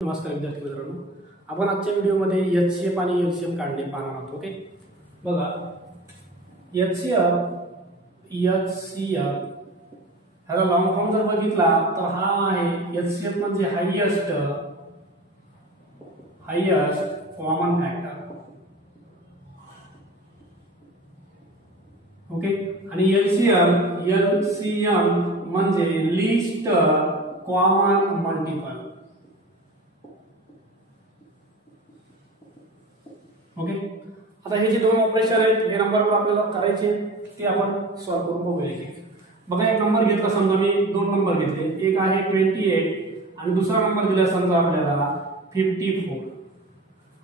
नमस्कार विद्यार्थी मित्रांनो, आपण आजच्या व्हिडिओमध्ये एचसीएफ आणि एलसीएम काढणे पाहणार आहोत. ओके, बघा एचसीएफ ह्याला लॉंग फॉर्म जर बघितला तर हा आहे एचसीएफ म्हणजे हायेस्ट कॉमन फॅक्टर. ओके, आणि एलसीएम म्हणजे लिस्ट कॉमन मल्टिपल. ओके, आता हे जे दोन ऑपरेशन आहेत हे नंबरवर आपल्याला करायचे ते आपण सॉल्व्ह करून बघूया. बघा, एक नंबर घेतला, समजा मी दोन नंबर घेतले, एक आहे 28 आणि दुसरा नंबर दिला समजा आपल्याला 54.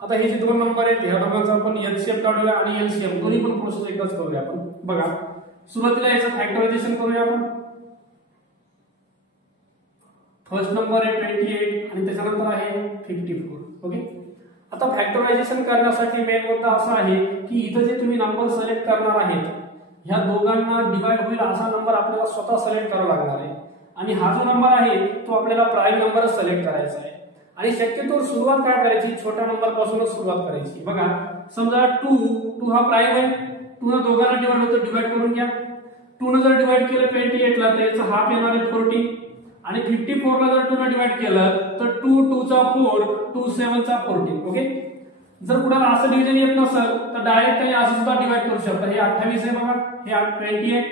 आता हे जे दोन नंबर आहेत ह्या दोघांचा आपण एचसीएफ काढूया आणि एलसीएम दोन्ही पण प्रोसेस एकदाच करूया आपण. बघा, सुरुवातीला याचं फॅक्टरायझेशन करूया आपण. फर्स्ट नंबर आहे 28 आणि त्याच्यानंतर आहे 54. ओके, आता फॅक्टरायझेशन करण्यासाठी मेन मुद्दा असा आहे की इथं जे तुम्ही नंबर सिलेक्ट करणार आहेत ह्या दोघांना डिवाइड होईल असा नंबर आपल्याला स्वतः सिलेक्ट करावा लागणार आहे. आणि हा जो नंबर आहे तो आपल्याला प्राईम नंबर सिलेक्ट करायचा आहे. आणि शक्यतो सुरुवात काय करायची, छोट्या नंबर पासूनच सुरुवात करायची. बघा, समजा 2 हा प्राईम आहे, 2 न दोघांना डिवाइड होतं, डिवाइड करून घ्या. 2 न जर डिवाइड केलं 28 ला तर याचा हाफ येणार आहे 40 आणि 54 ला जर 2 न डिवाइड केलं तर 2 2 चा 4 2 7 चा 14. ओके, जर कुणाला असं डिव्हिजन येत नसेल तर डायरेक्ट असं सुद्धा डिवाइड करू शकता. हे 28 आहे बघा, हे 28,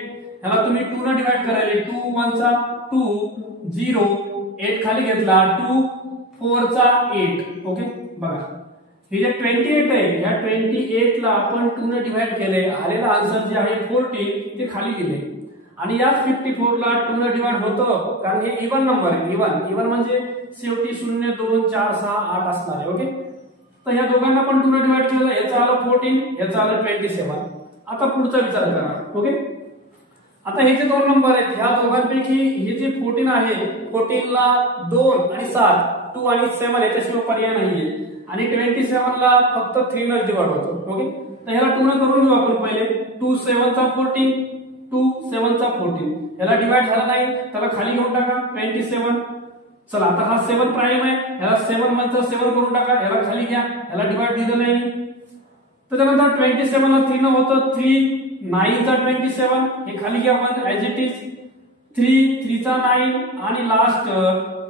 ह्याला तुम्ही 2 न डिवाइड करायले 2 1 चा 2 0 8 खाली घेतला 2 4 चा 8. ओके, बघा हे जे 28 आहे ह्या 28 ला आपण 2 न डिवाइड केले, आलेला आन्सर जे आहे 40 ते खाली गेले. आणि या 54 ला 2 न डिवाइड होतं कारण हे इवन नंबर आहे. इवन म्हणजे शेवटी 0 2 4 6 8 असणार आहे. ओके, तर ह्या दोघांना पण 2 न डिवाइड केलं, याचा आलं 14, याचा आलं 27. आता पुढचा विचार करा. ओके, आता हे जे दोन नंबर आहेत ह्या दोघांपैकी हे जे 14 आहे 14 ला 2 आणि 7 2 आणि 7 याच्याशिवाय पर्याय नाहीये आणि 27 ला फक्त 3 न डिवाइड होतो. ओके, तर ह्याला 2 न करून घेऊ आपण. पहिले 2 7 चा 14 2 7 चा 14, ह्याला डिवाइड झाला नाही त्याला खाली घेऊन टाका 27. चला, आता हा 7 प्राइम आहे, ह्याला 7 मध्ये 7 करून टाका, ह्याला खाली घ्या, ह्याला डिवाइड दिलं नाही. त्याच्यानंतर 27 ला 3 होतं 3 9 चा 27, हे खाली घ्या पण ऍज इट इज 3 3 चा 9 आणि लास्ट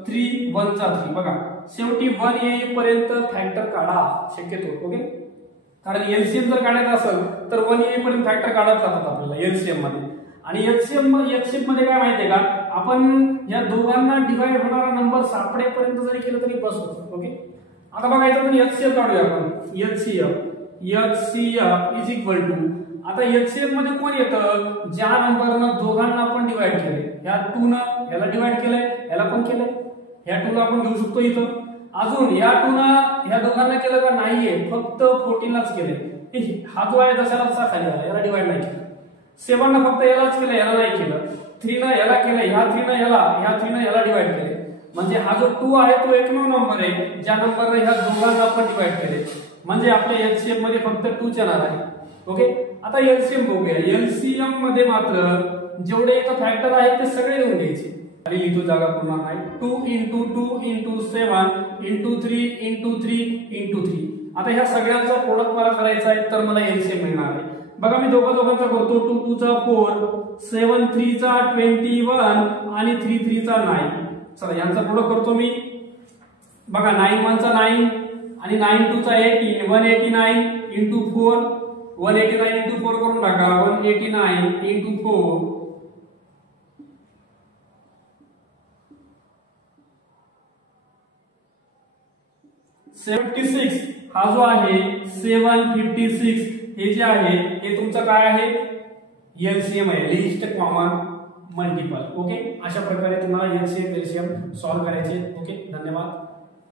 3 1 चा 3. बघा, शेवटी 1 येईपर्यंत फॅक्टर काढा शक्यतो. ओके, कारण एलसीएम जर काढायचं असेल तर 1 येईपर्यंत फॅक्टर काढत जातात आपल्याला एलसीएम मध्ये. आणि एचसीएफ मध्ये काय माहितीये का, आपण या दोघांना डिवाइड होणारा नंबर सापडेपर्यंत जरी केलं तरी बस होतं. ओके, आता बघा इथं आपण एचसीएफ काढूया आपण. एचसीएफ इज इक्वल टू, आता एचसीएफ मध्ये कोण येतं, ज्या नंबरनं दोघांना आपण डिवाइड केले. ह्या 2 न ह्याला डिवाइड केलंय, ह्याला पण केलंय, ह्या 2 ला आपण घेऊ शकतो इथं. अजून या 2 न ह्या दोघांना केलं का, नाहीये, फक्त 14 लाच केलंय. हा जो आहे जसाला तसा खाली आला, याला डिवाइड नाही केलं. 7 न फक्त यालाच केलं, याला नाही केलं. 3 न याला केलं, ह्या 3 न याला, ह्या 3 न याला डिवाइड केले. म्हणजे हा जो 2 आहे तो एकमेव नंबर आहे ज्या नंबरने ह्या दोघांना आपण डिवाइड केले. म्हणजे आपल्या एलसीएम मध्ये फक्त 2 येणार आहे. ओके, आता एलसीएम बघूया. एलसीएम मध्ये मात्र जेवढे इथं फॅक्टर आहेत ते सगळे लिहून घ्यायचे. खाली लिहितो, जागा पूर्ण आहे. 2 × 2 × 7 × 3 × 3 × 3. आता ह्या सगळ्यांचा प्रोडक्ट मला करायचा आहे तर मला एलसीएम मिळणार आहे. बघा, मी दोघांचा करतो. 2 2 चा 4 7 3 चा 21 आणि 3 3 चा 9. चला, यांचा प्रोडक्ट करतो मी. बघा, 9 1 चा 9 आणि 9 2 चा 18 189 × 4 189 × 4 करून टाका. 189 × 4 76. हा जो आहे 756 हे जे आहे हे तुमचं काय आहे, एलसीएम आहे, लिस्ट कॉमन मल्टिपल. ओके, अशा प्रकारे तुम्हाला एलसीएम सॉल्व्ह करायचे. ओके, धन्यवाद.